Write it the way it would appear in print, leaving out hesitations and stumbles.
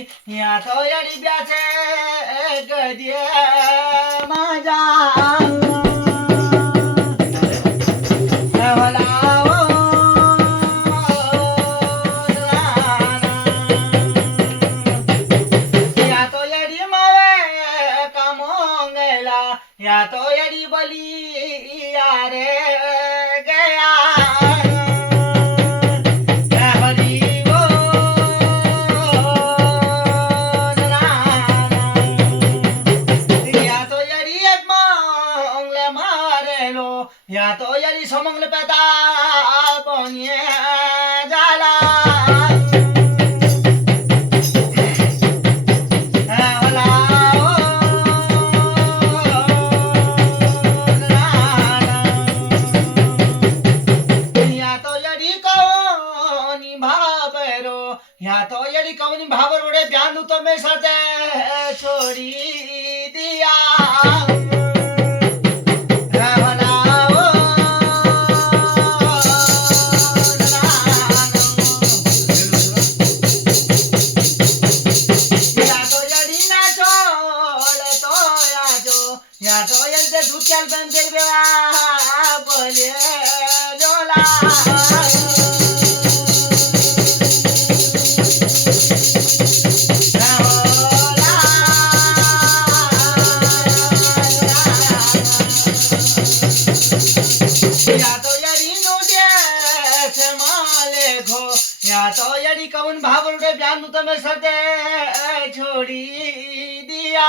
या तो यडी ब्याचे गदिये माझा या तो यडी बली यारे गया हरी वो या तो यडी एक मंगले मारे लो या तो यडी समंगले पैदा बनिए जाला या तो यदि कवनी भावर उड़े ध्यान तो मैं सजे छोड़ी दिया या तो यदि दूध चल बन दे बोले जोला या तो यदि कौन भावरुड़े ब्यान तो मैं सदे छोड़ी दिया